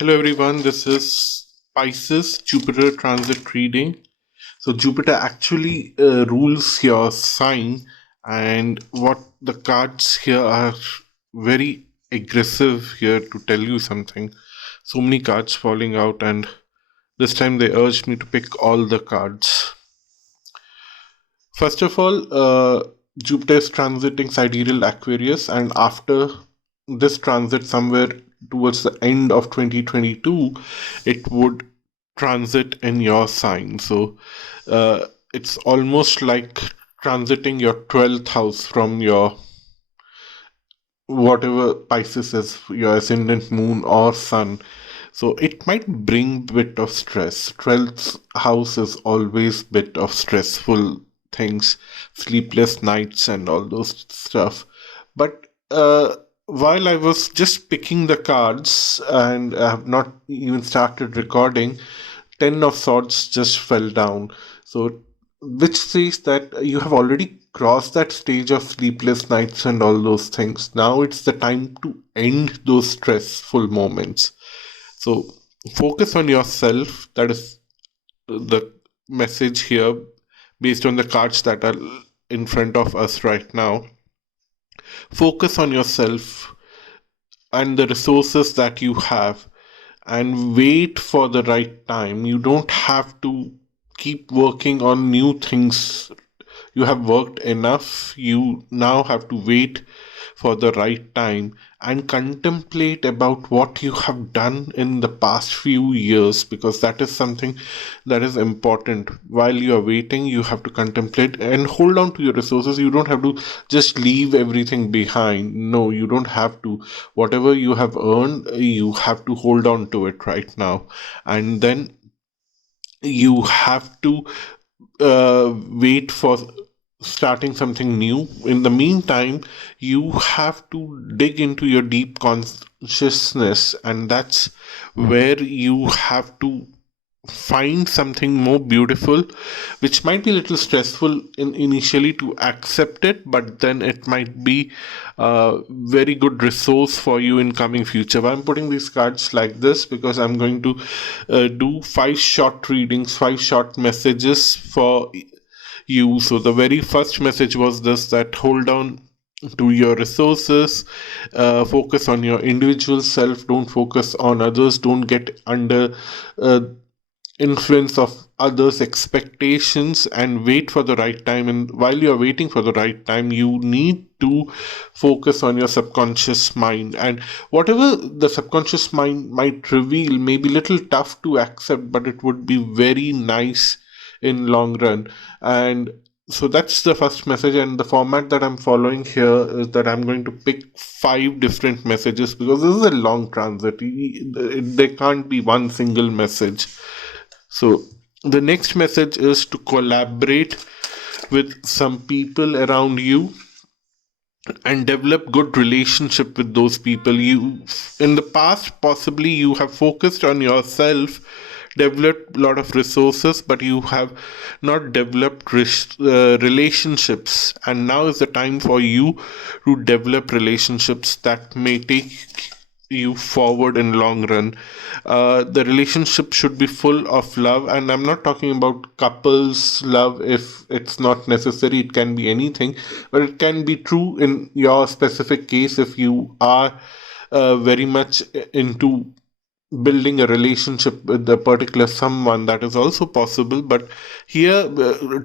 Hello everyone, this is Pisces Jupiter transit reading. So Jupiter actually rules your sign, and what the cards here are very aggressive here to tell you something. So many cards falling out, and this time they urged me to pick all the cards. First of all, Jupiter is transiting Sidereal Aquarius, and after this transit, somewhere towards the end of 2022, it would transit in your sign. So it's almost like transiting your 12th house from your whatever Pisces is, your ascendant moon or sun. So it might bring bit of stress. 12th house is always bit of stressful things, sleepless nights and all those stuff. But while I was just picking the cards and I have not even started recording, 10 of swords just fell down. So which says that you have already crossed that stage of sleepless nights and all those things. Now it's the time to end those stressful moments. So focus on yourself. That is the message here based on the cards that are in front of us right now. Focus on yourself and the resources that you have and wait for the right time. You don't have to keep working on new things. You have worked enough. You now have to wait for the right time and contemplate about what you have done in the past few years, because that is something that is important. While you are waiting, you have to contemplate and hold on to your resources. You don't have to just leave everything behind. No, you don't have to. Whatever you have earned, you have to hold on to it right now. And then you have to wait for starting something new. In the meantime, you have to dig into your deep consciousness, and that's where you have to find something more beautiful, which might be a little stressful initially to accept it, but then it might be a very good resource for you in coming future. I'm putting these cards like this because I'm going to do 5 short readings, 5 short messages for you. So the very first message was this, that hold on to your resources, focus on your individual self, don't focus on others, don't get under uh, influence of others expectations, and wait for the right time. And while you're waiting for the right time, you need to focus on your subconscious mind, and whatever the subconscious mind might reveal may be little tough to accept, but it would be very nice in long run. And so that's the first message, and the format that I'm following here is that I'm going to pick 5 different messages because this is a long transit. There can't be one single message. So the next message is to collaborate with some people around you and develop good relationship with those people. You in the past possibly you have focused on yourself, developed a lot of resources, but you have not developed relationships, and now is the time for you to develop relationships that may take you forward in long run. The relationship should be full of love, and I'm not talking about couples love. If it's not necessary, it can be anything, but it can be true in your specific case if you are very much into building a relationship with a particular someone. That is also possible, but here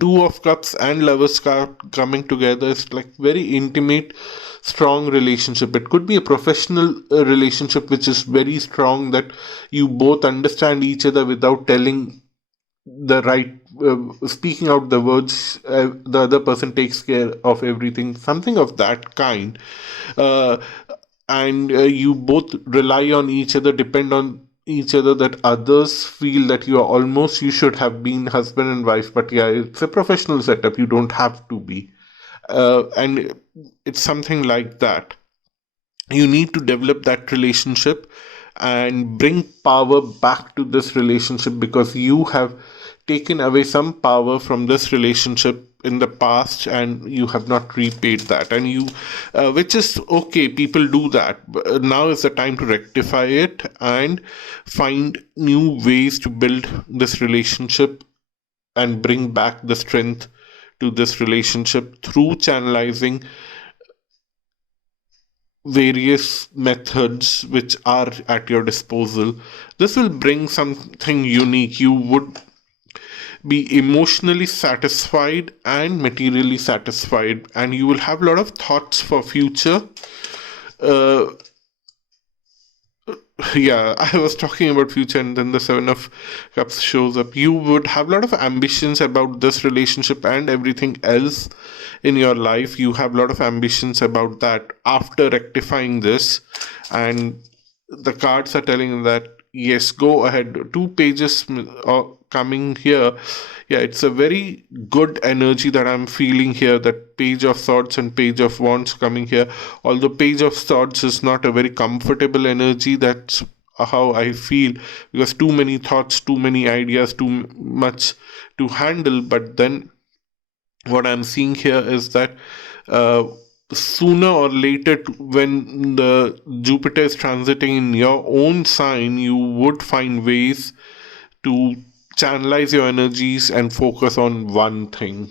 two of cups and lovers card coming together is like very intimate, strong relationship. It could be a professional relationship which is very strong, that you both understand each other without telling the right speaking out the words. The other person takes care of everything, something of that kind. uh, and you both rely on each other, depend on each other, that others feel that you are almost, you should have been husband and wife, but yeah, it's a professional setup, you don't have to be. And it's something like that. You need to develop that relationship and bring power back to this relationship, because you have taken away some power from this relationship in the past, and you have not repaid that, and you which is okay, people do that, but now is the time to rectify it and find new ways to build this relationship and bring back the strength to this relationship through channelizing various methods which are at your disposal. This will bring something unique. You would be emotionally satisfied and materially satisfied, and you will have a lot of thoughts for future. uh, yeah, I was talking about future, and then the Seven of Cups shows up. You would have a lot of ambitions about this relationship and everything else in your life. You have a lot of ambitions about that after rectifying this, and the cards are telling that yes, go ahead. Two pages coming here. Yeah, it's a very good energy that I'm feeling here. That Page of Swords and Page of Wands coming here. Although Page of Swords is not a very comfortable energy, that's how I feel, because too many thoughts, too many ideas, too much to handle. But then what I'm seeing here is that uh, sooner or later, when the Jupiter is transiting in your own sign, you would find ways to channelize your energies and focus on one thing.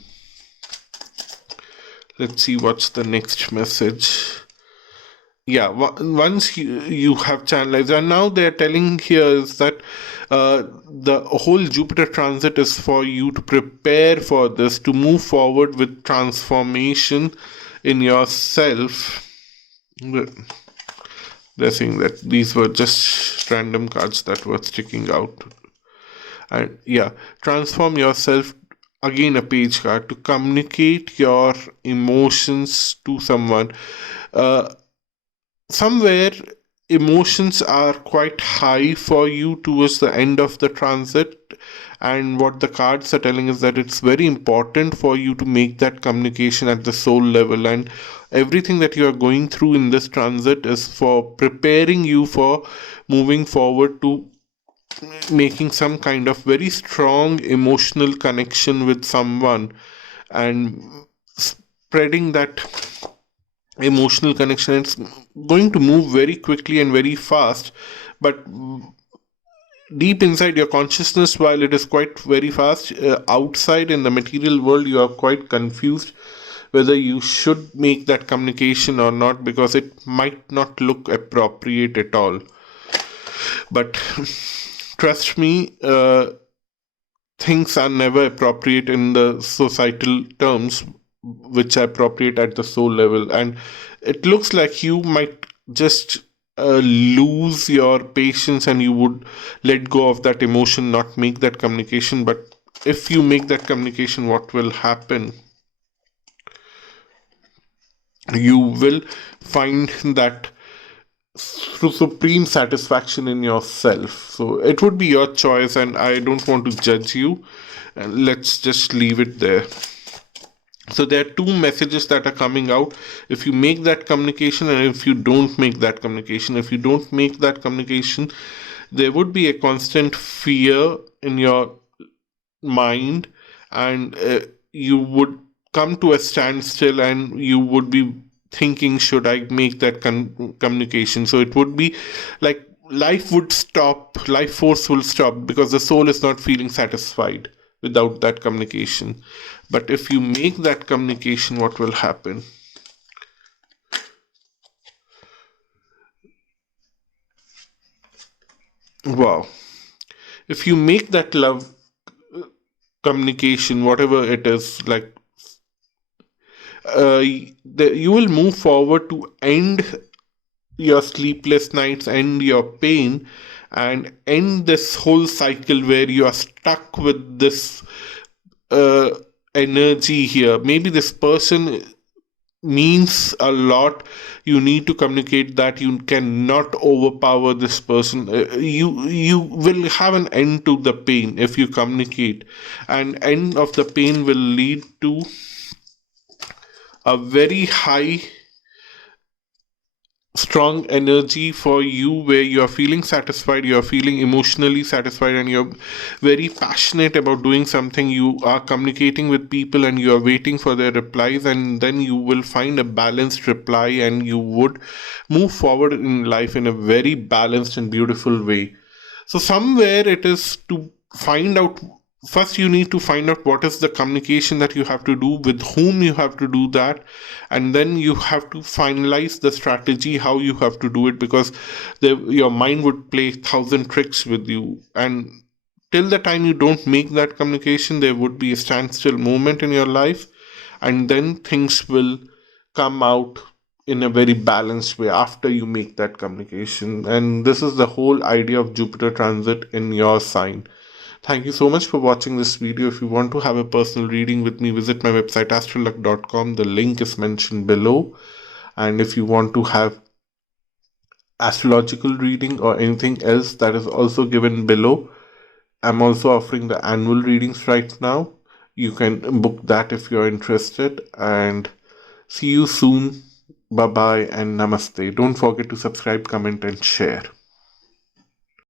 Let's see what's the next message. Yeah, once you have channelized, and now they're telling here is that the whole Jupiter transit is for you to prepare for this, to move forward with transformation in yourself. They're saying that these were just random cards that were sticking out. And yeah, transform yourself, again a page card, to communicate your emotions to someone. Somewhere emotions are quite high for you towards the end of the transit, and what the cards are telling is that it's very important for you to make that communication at the soul level, and everything that you are going through in this transit is for preparing you for moving forward to making some kind of very strong emotional connection with someone, and spreading that emotional connection. It's going to move very quickly and very fast, but deep inside your consciousness, while it is quite very fast, outside in the material world you are quite confused whether you should make that communication or not, because it might not look appropriate at all. But trust me, things are never appropriate in the societal terms, which are appropriate at the soul level. And it looks like you might just lose your patience, and you would let go of that emotion, not make that communication. But if you make that communication, what will happen? You will find that supreme satisfaction in yourself. So it would be your choice, and I don't want to judge you. Let's just leave it there. So there are two messages that are coming out. If you make that communication, and if you don't make that communication. If you don't make that communication, there would be a constant fear in your mind, and you would come to a standstill, and you would be thinking, should I make that communication? So it would be like life would stop, life force will stop, because the soul is not feeling satisfied without that communication. But if you make that communication, what will happen? Wow. If you make that love communication, whatever it is, like you will move forward to end your sleepless nights, end your pain, and end this whole cycle where you are stuck with this uh, energy here. Maybe this person means a lot. You need to communicate that you cannot overpower this person. You will have an end to the pain if you communicate, and end of the pain will lead to a very high strong energy for you where you are feeling satisfied, you are feeling emotionally satisfied, and you're very passionate about doing something. You are communicating with people and you are waiting for their replies, and then you will find a balanced reply and you would move forward in life in a very balanced and beautiful way. So, somewhere it is to find out, first you need to find out what is the communication that you have to do, with whom you have to do that, and then you have to finalize the strategy how you have to do it, because your mind would play 1,000 tricks with you. And till the time you don't make that communication, there would be a standstill moment in your life, and then things will come out in a very balanced way after you make that communication. And this is the whole idea of Jupiter transit in your sign. Thank you so much for watching this video. If you want to have a personal reading with me, visit my website astralluck.com. The link is mentioned below. And if you want to have astrological reading or anything else, that is also given below. I'm also offering the annual readings right now. You can book that if you're interested. And see you soon. Bye bye and namaste. Don't forget to subscribe, comment, and share.